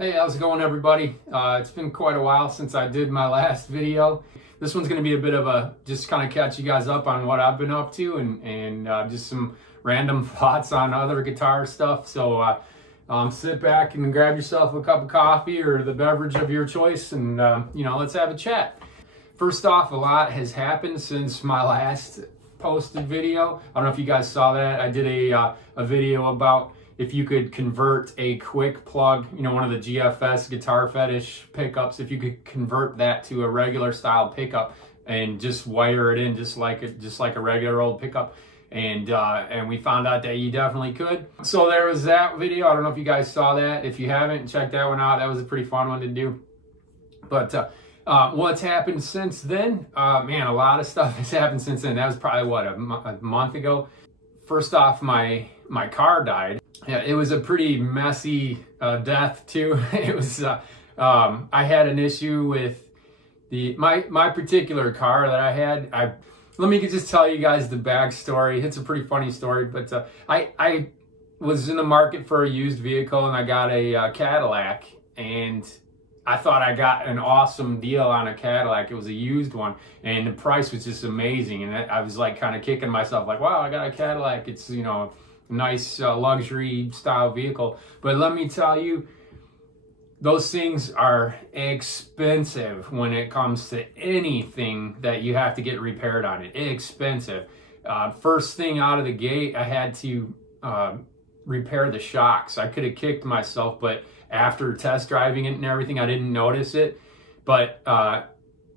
Hey, how's it going, everybody? It's been quite a while since I did my last video. This one's going to be a bit of a, just kind of catch you guys up on what I've been up to and just some random thoughts on other guitar stuff. So sit back and grab yourself a cup of coffee or the beverage of your choice and, let's have a chat. First off, a lot has happened since my last posted video. I don't know if you guys saw that. I did a video about if you could convert a quick plug, one of the GFS Guitar Fetish pickups, if you could convert that to a regular style pickup and just wire it in just like a regular old pickup. And we found out that you definitely could. So there was that video. I don't know if you guys saw that. If you haven't, check that one out. That was a pretty fun one to do. But what's happened since then? Man, a lot of stuff has happened since then. That was probably, what, a month ago? First off, my car died. Yeah, it was a pretty messy death too. It was I had an issue with my particular car that I had. Let me just tell you guys the backstory. It's a pretty funny story, but I was in the market for a used vehicle and I got a Cadillac, and I thought I got an awesome deal on a Cadillac. It was a used one, and the price was just amazing. And I was like kind of kicking myself, like, wow, I got a Cadillac. It's, nice luxury style vehicle. But let me tell you, those things are expensive when it comes to anything that you have to get repaired on it. Expensive. First thing out of the gate, I had to repair the shocks. I could have kicked myself, but after test driving it and everything, I didn't notice it. But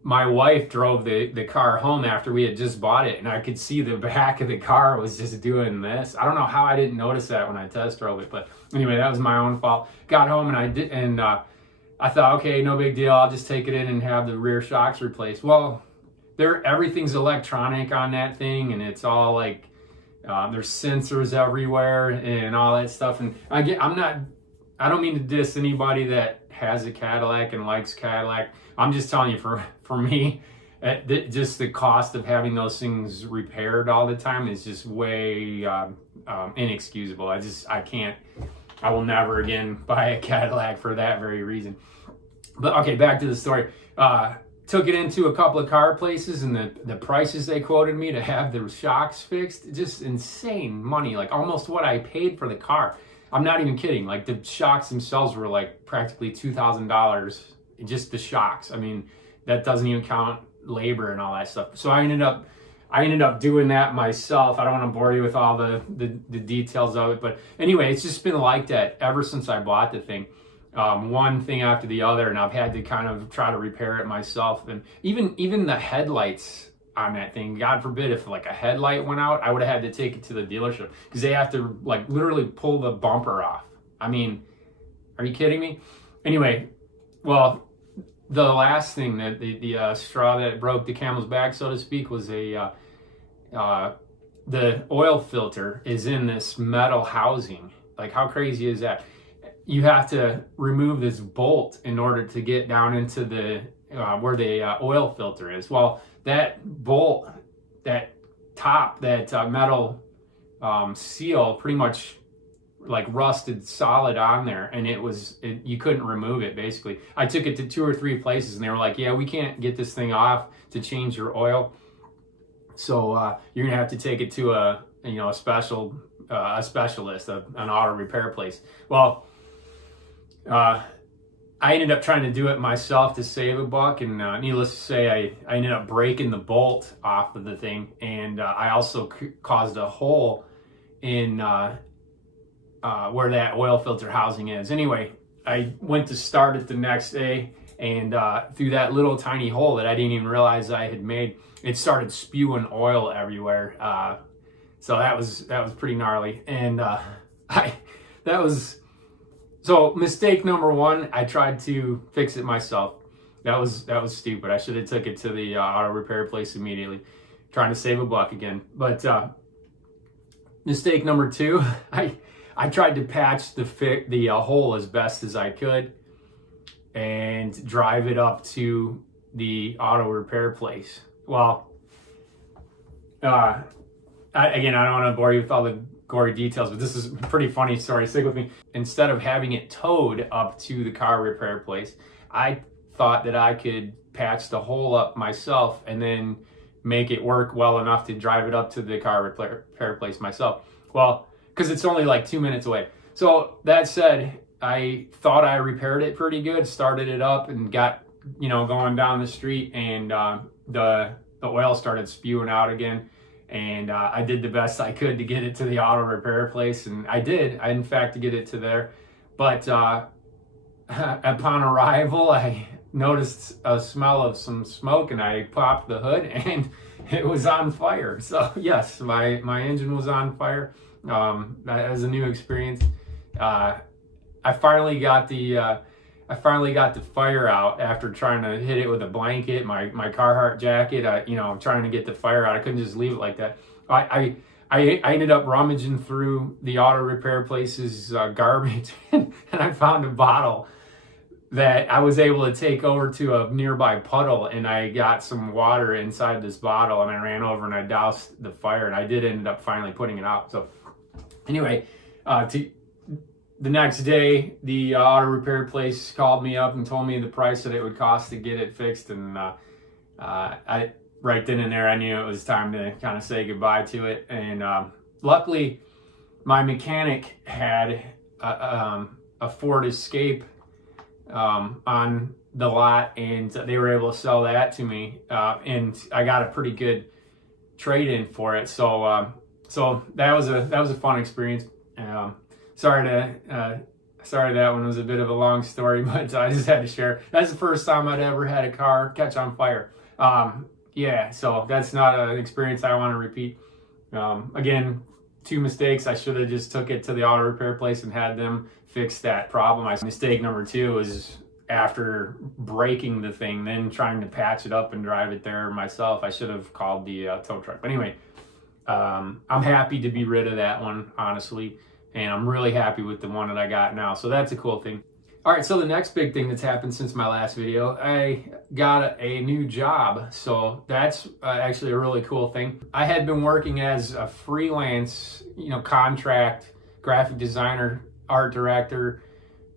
my wife drove the car home after we had just bought it, and I could see the back of the car was just doing this. I don't know how I didn't notice that when I test drove it, but anyway, that was my own fault. Got home and I thought, okay, no big deal. I'll just take it in and have the rear shocks replaced. Well, everything's electronic on that thing, and it's all like there's sensors everywhere and all that stuff. And I don't mean to diss anybody that has a Cadillac and likes Cadillac. I'm just telling you, for me, just the cost of having those things repaired all the time is just way inexcusable. I can't. I will never again buy a Cadillac for that very reason. But okay, back to the story. Took it into a couple of car places, and the prices they quoted me to have the shocks fixed, just insane money, like almost what I paid for the car. I'm not even kidding. Like, the shocks themselves were like practically $2,000, just the shocks. I mean, that doesn't even count labor and all that stuff. So I ended up doing that myself. I don't want to bore you with all the details of it, but anyway, it's just been like that ever since I bought the thing. One thing after the other, and I've had to kind of try to repair it myself. And even the headlights on that thing, God forbid if like a headlight went out, I would have had to take it to the dealership because they have to like literally pull the bumper off. I mean, are you kidding me? Anyway, well, the last thing, that the straw that broke the camel's back, so to speak, was the oil filter is in this metal housing. Like, how crazy is that? You have to remove this bolt in order to get down into the where the oil filter is. Well, that bolt, that top, that metal seal pretty much like rusted solid on there, and you couldn't remove it. Basically, I took it to 2 or 3 places, and they were like, yeah, we can't get this thing off to change your oil, so you're gonna have to take it to a specialist, an auto repair place. Well, I ended up trying to do it myself to save a buck, and needless to say, I ended up breaking the bolt off of the thing, and I also caused a hole in where that oil filter housing is. Anyway, I went to start it the next day, and through that little tiny hole that I didn't even realize I had made, it started spewing oil everywhere. So that was pretty gnarly, and so mistake number one, I tried to fix it myself. That was stupid. I should have took it to the auto repair place immediately, trying to save a buck again. But mistake number two, I tried to patch the hole as best as I could and drive it up to the auto repair place. Well, I don't want to bore you with all the gory details, but this is a pretty funny story. Stick with me. Instead of having it towed up to the car repair place, I thought that I could patch the hole up myself and then make it work well enough to drive it up to the car repair place myself. Well, because it's only like 2 minutes away. So that said, I thought I repaired it pretty good, started it up and got, going down the street, and the oil started spewing out again. And I did the best I could to get it to the auto repair place, and I did. I, in fact, get it to there. But upon arrival, I noticed a smell of some smoke, and I popped the hood, and it was on fire. So yes, my engine was on fire. That was a new experience. I finally got the fire out after trying to hit it with a blanket, my Carhartt jacket. Trying to get the fire out. I couldn't just leave it like that. I ended up rummaging through the auto repair place's garbage, and I found a bottle that I was able to take over to a nearby puddle, and I got some water inside this bottle, and I ran over and I doused the fire, and I did end up finally putting it out. So anyway, the next day, the auto repair place called me up and told me the price that it would cost to get it fixed, and I right then and there I knew it was time to kind of say goodbye to it. And luckily, my mechanic had a Ford Escape on the lot, and they were able to sell that to me, and I got a pretty good trade-in for it. So that was a fun experience. Sorry that one was a bit of a long story, but I just had to share. That's the first time I'd ever had a car catch on fire. So that's not an experience I want to repeat. Again, 2 mistakes. I should have just took it to the auto repair place and had them fix that problem. Mistake number 2 was after breaking the thing, then trying to patch it up and drive it there myself. I should have called the tow truck. But anyway, I'm happy to be rid of that one, honestly. And I'm really happy with the one that I got now. So that's a cool thing. All right, so the next big thing that's happened since my last video, I got a new job. So that's actually a really cool thing. I had been working as a freelance, contract graphic designer, art director,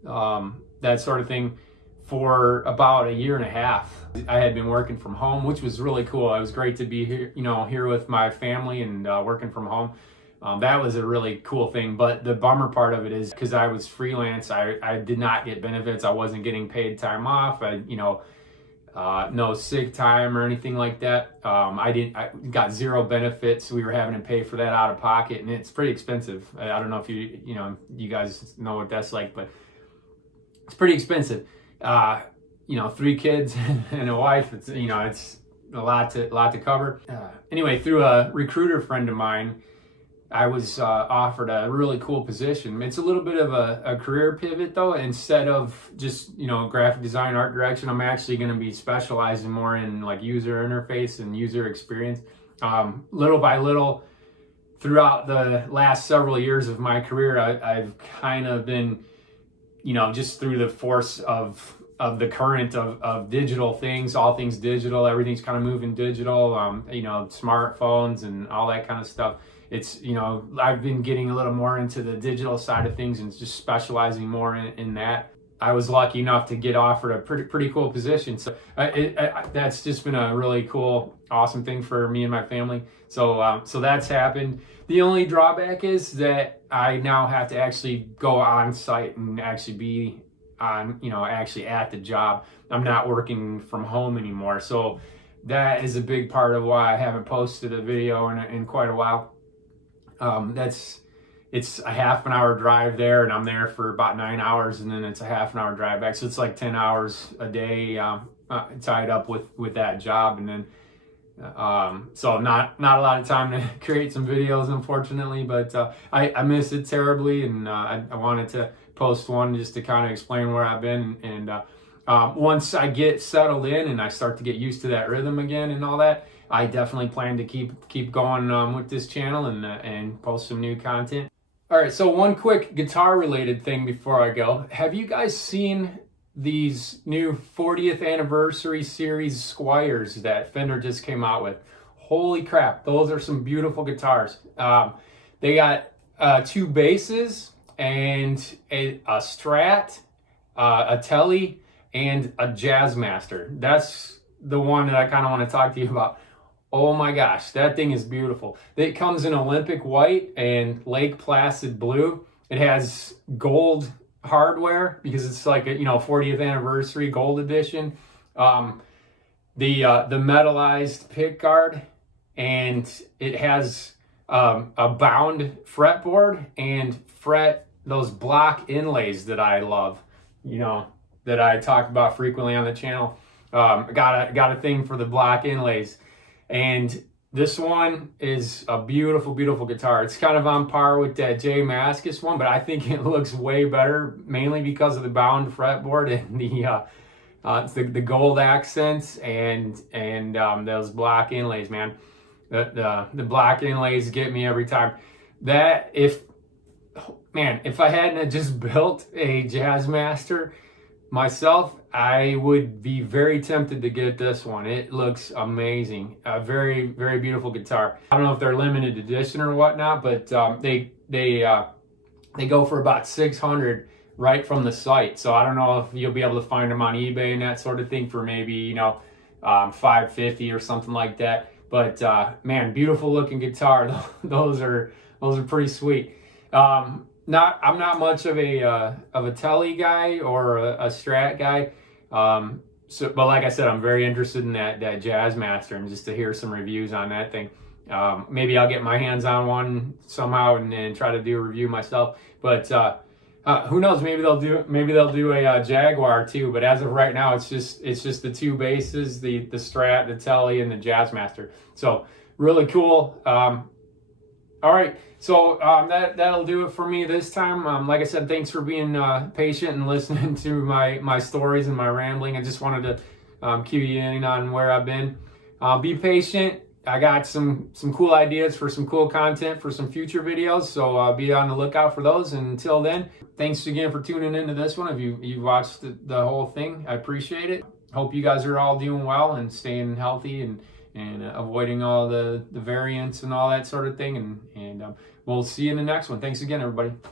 that sort of thing, for about 1.5 years. I had been working from home, which was really cool. It was great to be here, here with my family and working from home. That was a really cool thing, but the bummer part of it is because I was freelance, I did not get benefits. I wasn't getting paid time off. No sick time or anything like that. I got 0 benefits. We were having to pay for that out of pocket, and it's pretty expensive. I don't know if you guys know what that's like, but it's pretty expensive. 3 kids and a wife. It's a lot to cover. Anyway, through a recruiter friend of mine, I was offered a really cool position. It's a little bit of a career pivot, though. Instead of just graphic design, art direction, I'm actually going to be specializing more in like user interface and user experience. Little by little, throughout the last several years of my career, I've kind of been, just through the force of the current of digital things, all things digital, everything's kind of moving digital, smartphones and all that kind of stuff. It's, I've been getting a little more into the digital side of things and just specializing more in that. I was lucky enough to get offered a pretty cool position. So that's just been a really cool, awesome thing for me and my family. So that's happened. The only drawback is that I now have to actually go on site and actually be on, actually at the job. I'm not working from home anymore. So that is a big part of why I haven't posted a video in quite a while. It's a half an hour drive there, and I'm there for about 9 hours, and then it's a half an hour drive back. So it's like 10 hours a day tied up with that job, and then so not a lot of time to create some videos, unfortunately. But I miss it terribly, and I wanted to post one just to kind of explain where I've been. And once I get settled in and I start to get used to that rhythm again and all that, I definitely plan to keep going with this channel and post some new content. All right, so one quick guitar related thing before I go. Have you guys seen these new 40th anniversary series Squiers that Fender just came out with? Holy crap, those are some beautiful guitars. They got two basses and a Strat, a Tele, and a Jazzmaster. That's the one that I kind of want to talk to you about. Oh my gosh, that thing is beautiful. It comes in Olympic white and Lake Placid blue. It has gold hardware because it's like a 40th anniversary gold edition. The metallized pick guard, and it has a bound fretboard and those block inlays that I love, that I talk about frequently on the channel. Got a thing for the block inlays, and this one is a beautiful, beautiful guitar. It's kind of on par with that J Mascis one, but I think it looks way better, mainly because of the bound fretboard and the gold accents and those block inlays, man. The block inlays get me every time. If I hadn't just built a Jazzmaster myself, I would be very tempted to get this one. It looks amazing. A very, very beautiful guitar. I don't know if they're limited edition or whatnot, but they go for about $600 right from the site. So I don't know if you'll be able to find them on eBay and that sort of thing for maybe $550 or something like that. But man, beautiful looking guitar. Those are pretty sweet. I'm not much of a Tele guy or a Strat guy. But like I said, I'm very interested in that Jazzmaster, and just to hear some reviews on that thing. Maybe I'll get my hands on one somehow and try to do a review myself. But who knows? Maybe they'll do a Jaguar too. But as of right now, it's just the two basses, the Strat, the Tele, and the Jazzmaster. So really cool. All right, so that'll do it for me this time. Like I said, thanks for being patient and listening to my stories and my rambling. I just wanted to cue you in on where I've been. Be patient. I got some cool ideas for some cool content for some future videos, so be on the lookout for those. And until then, thanks again for tuning into this one. If you've watched the whole thing, I appreciate it. Hope you guys are all doing well and staying healthy and avoiding all the variants and all that sort of thing. And we'll see you in the next one. Thanks again, everybody. Bye.